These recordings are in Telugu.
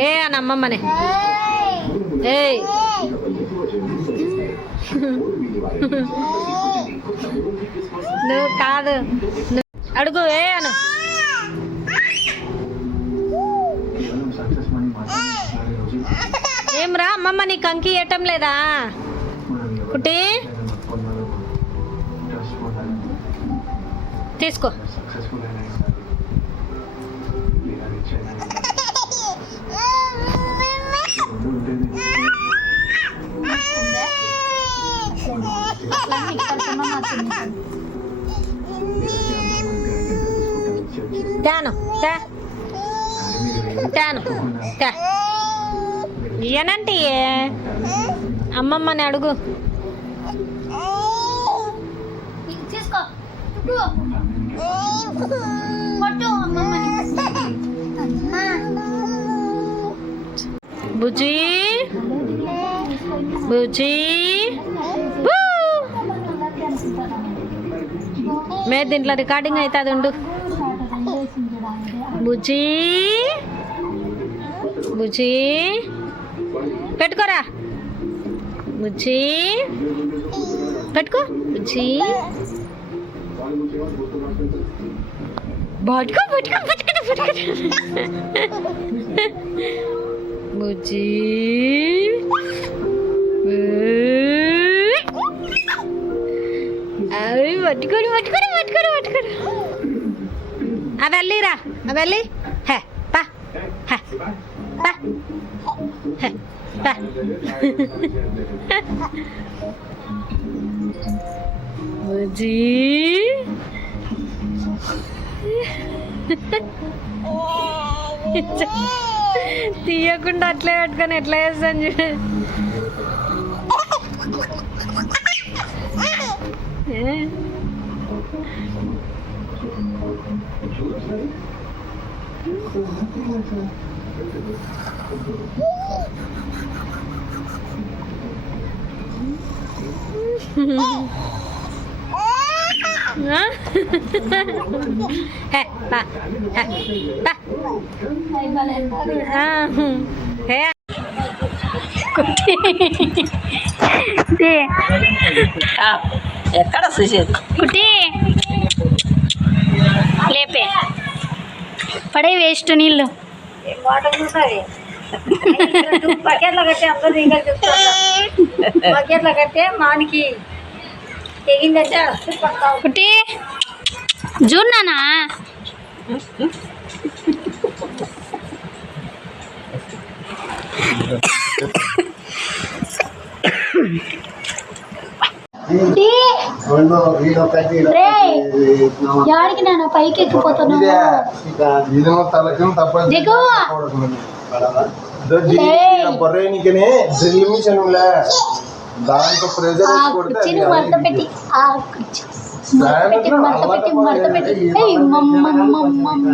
ఏ అని అమ్మమ్మనే నువ్వు కాదు అడుగు ఏ అను ఏమ్రా అమ్మమ్మ నీ కంకి ఇవ్వటం లేదా కుట్టి తీసుకో తాను తాను ఇయనంటే అమ్మమ్మని అడుగు బుజ్జి బుజ్జి మే దీంట్లో రికార్డింగ్ అవుతుంది ఉండు బుజ్జి బుజ్జి పెట్టుకోరా బుజ్జి పెట్టుకో బుజ్జి పట్టుకో పట్టుకో పట్టుకో పట్టుకో బుజ్జి అవి పట్టుకోడు పట్టుకోడు పట్టుకోడు పట్టుకోడు అవి వెళ్ళిరా అవి వెళ్ళి హే పా హే పా హే పా బుజ్జి తీయకుండా అట్లే పట్టుకొని ఎట్లా చేస్తాను చూడు ఎక్కడ చూసేది కుట్టి లేపే పడే వేస్ట్ నీళ్ళు బకెట్లో కట్టే అందరూ ఇంకా చెప్తారు బకెట్లో కట్టే మానికి తెగిందంటే కుట్టి జూన్నానా యాడికి నేను పైకి ఎక్కిపోతున్నాను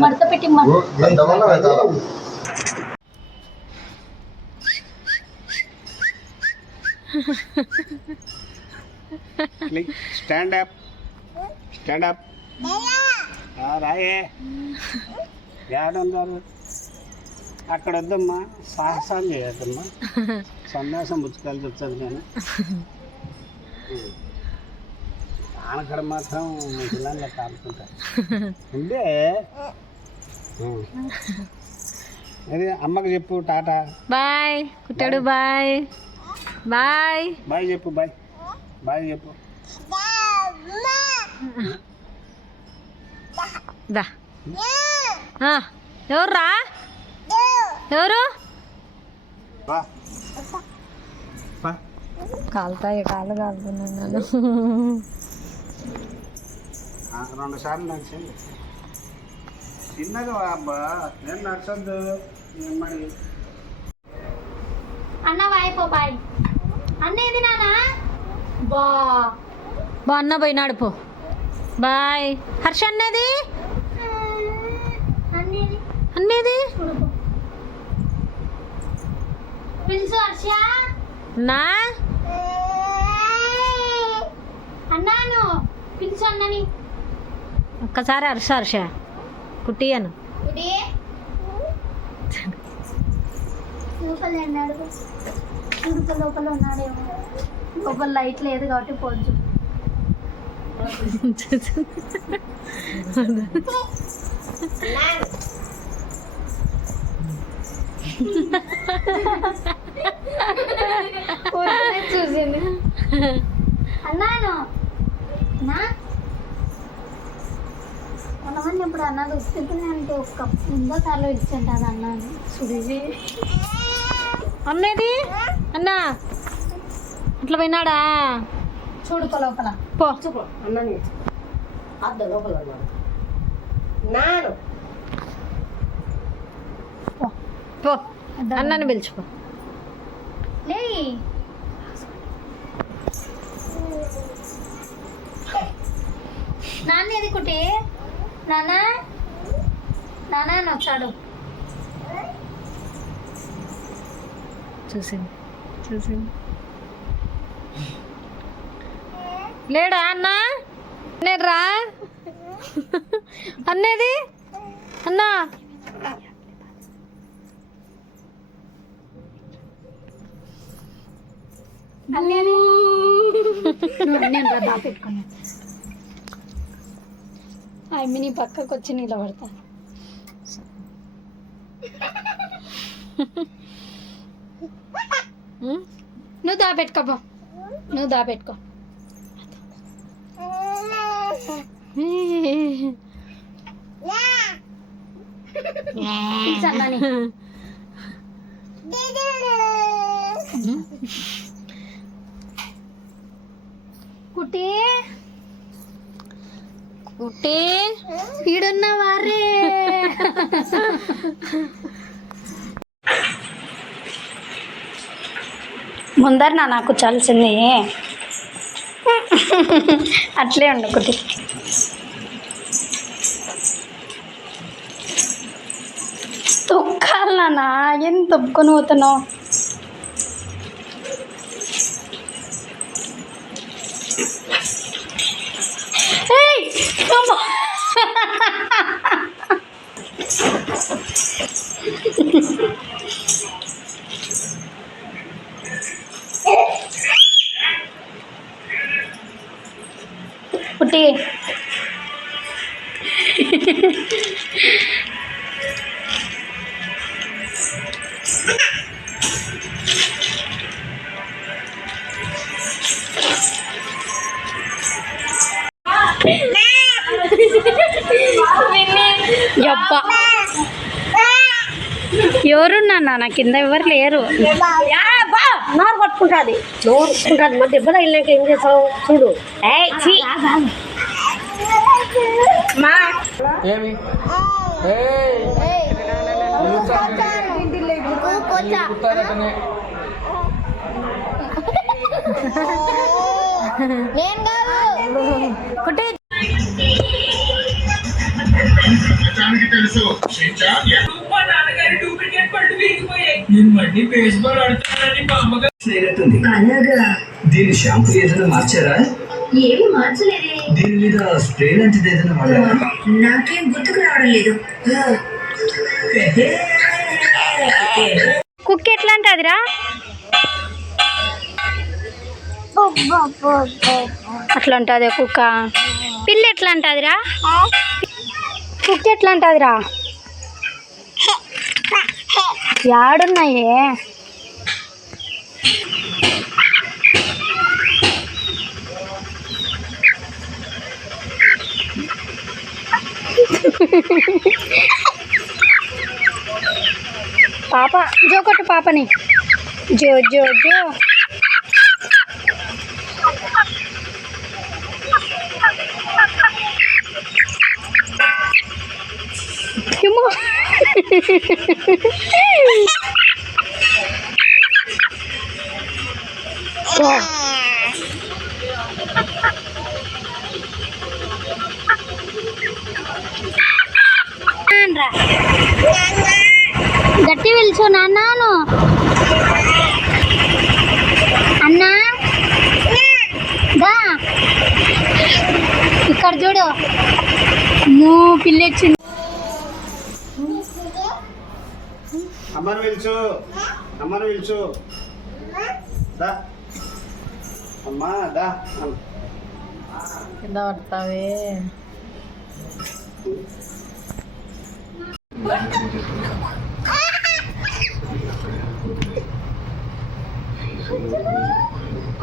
మడత పెట్టి మడత పెట్టి స్టాండ్ అప్ స్టాండ్ అప్ రాయే ఏడున్నారు అక్కడ వద్దమ్మా సాహసాలు చేయొద్దమ్మా సన్యాసం పుచ్చుకాల్సి వచ్చేది కానీ ఆనకడ మాత్రం పిల్లలు కాపుకుంటారు ఉండే అది అమ్మకి చెప్పు టాటా బాయ్ కుట్టాడు బాయ్ బాయ్ బాయ్ చెప్పు బాయ్ బాయ్ చెప్పు దా ఎవరు రా ఎవరు కాలుతాయి కాళ్ళు కాలుతున్నాను 2 సార్లు నడిచింది చిన్నగా అబ్బా నేను నచ్చద్దు మరి. అన్న వాయిపో బాయ్. అన్నేది నానా బా బా అన్న పోయినాడు పో. బాయ్. హర్ష అన్నది అన్నేది అన్నది చూడుకో. పిలుచు హర్ష. నా అన్నాను పిలుచు అన్నని. ఒక్కసారి హర్ష హర్ష కుట్టి అను. లోపల అన్నాడు. లోపల ఉన్నాడేమో. లోపల లైట్ లేదు కాబట్టి పోవచ్చు. చూసింది అన్నాను నా కొంతమంది ఇప్పుడు అన్నది ఉత్తుకునే అంటే ఒక్క ముందో సార్లు ఇచ్చింటాను అన్నాను చూసి అన్నది అన్న అట్లా పోయినాడా చూడుకో లోపల పో. అన్నని అద్ద లోపల ఉన్నాడు నాను. పో అన్నని పిలుచుకో. లే నాన్న ఏది కుట్టి నానా నానా అని వచ్చాడు. చూసింది చూసింది లేడా అన్న నేను రా అన్నది అన్నా నేను రా పెట్టుకున్నాను. అమ్మి నీ పక్కకు వచ్చి నిలబడతా. నువ్వు దాపెట్టుకోపో. నువ్వు దాపెట్టుకో. అన్నని కుట్టి కుట్టి ఈడున్నావా రే? ముందర నాకు చాల్సింది అట్లే ఉండు కుట్టి. తొక్కాలి నాన్న, ఏం తొక్కుని పోతున్నావు? కుట్టి యబ్బా ఎవరున్నా నా కింద ఎవరు లేరు. నోరు పట్టుకుంటుంది నోరు పట్టుకుంటుంది. మరి దెబ్బ తగిలినాక ఏం చేస్తావు చూడు. మా ఏమి కుట్టి దీని షాంపూ ఏదైనా మార్చారా? ఏమి మార్చలేదే. దీని మీద స్ప్రే లాంటిది ఏదైనా వాడారా? నాకేం గుర్తుకు రావడం లేదు. కుక్క ఎట్లా అంటదిరా? అట్లా ఉంటుంది కుక్క. పిల్లి ఎట్లా అంటదిరా? కుక్క ఎట్లా అంటదిరా? యాడున్నాయే? పాప జో కొట్టు పాపని. జో జో జో. గట్టి పిలుచు నాన్నాను అన్నా దా ఇక్కడ చూడు పిల్లి వచ్చింది. అమ్మను పిలుచు, అమ్మను పిలుచు. దా అమ్మా దా. కింద పడతావే.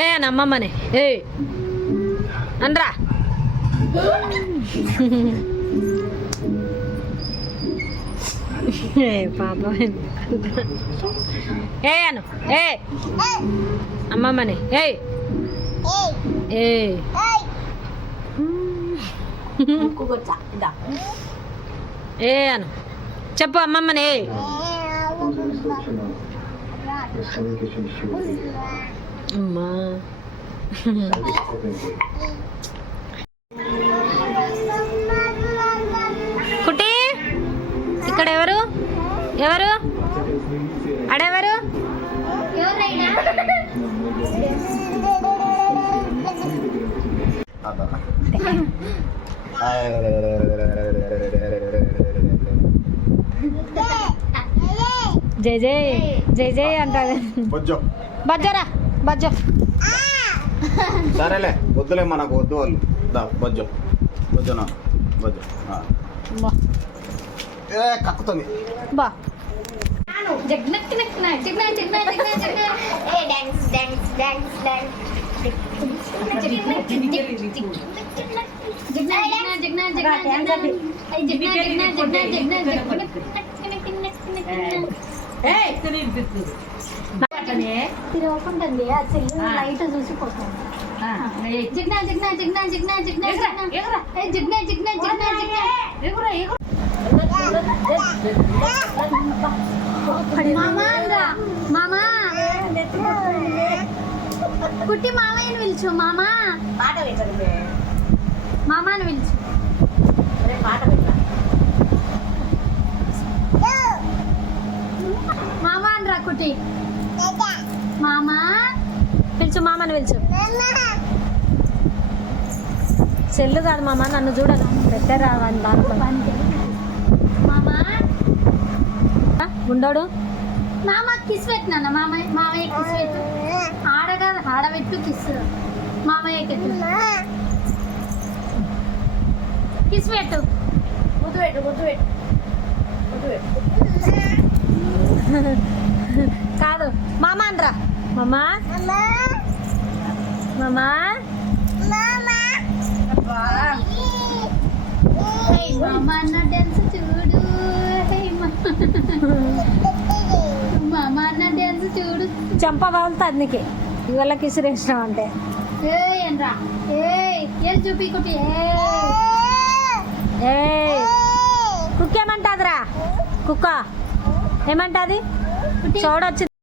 ఏ అమ్మమ్మని ఏ అనరా. పాప ఏ అను ఏ అమ్మమ్మని ఏ ఏ ఏ అను చెప్పు అమ్మమ్మని ఏ. అమ్మా కుట్టి ఇక్కడ ఎవరు ఎవరు అడెవరు? జై జై జై జై అంటారు. బజ్జరా బజ్జో. సరేలే వద్దులే మనకు వద్దు వాళ్ళు. దా బజ్జో బజ్జోనా బజ్జో. ఏ కక్కుతుంది బా. తిరగకుంటుంది ఆ చెల్లి లైట్ చూసి పోతాను. జిగ్నా జిగ్నా జిగ్నా జిగ్నా జిగ్నా జిగ్నా జిగ్నా జిగ్నా జిగ్నా మామా అనరా. మామా కుట్టి మామయ్యని పిలుచు. మామా మామాని పిలుచు. మామా అనరా కుట్టి. మామా పిలుచు మామని పిలుచు. సెల్లు కాదు మామ, నన్ను చూడదు. పెట్టారా దాంట్లో మామా ఉండోడు. మామ కిస్ పెట్టినా మామయ్య. మామయ్య కిస్ పెట్టు. ఆడగా ఆడబెట్టు కిస్. మామయ్య కిస్ పెట్టు. ముద్దు పెట్టు ముద్దు పెట్టు ముద్దు పెట్టు. కాదు మామ అనరా. మామా మామా మామ అన్న డ్యాన్స్ చూడు. మామ అన్న డ్యాన్స్ చూడు. చంప పగులుతుంది నీకు ఇవాళ కిసిరేసినాం అంటే. ఏనరా ఏం చూపి కుట్టి. ఏ కుక్క ఏమంటాదిరా? కుక్క ఏమంటాది? చూడొచ్చు.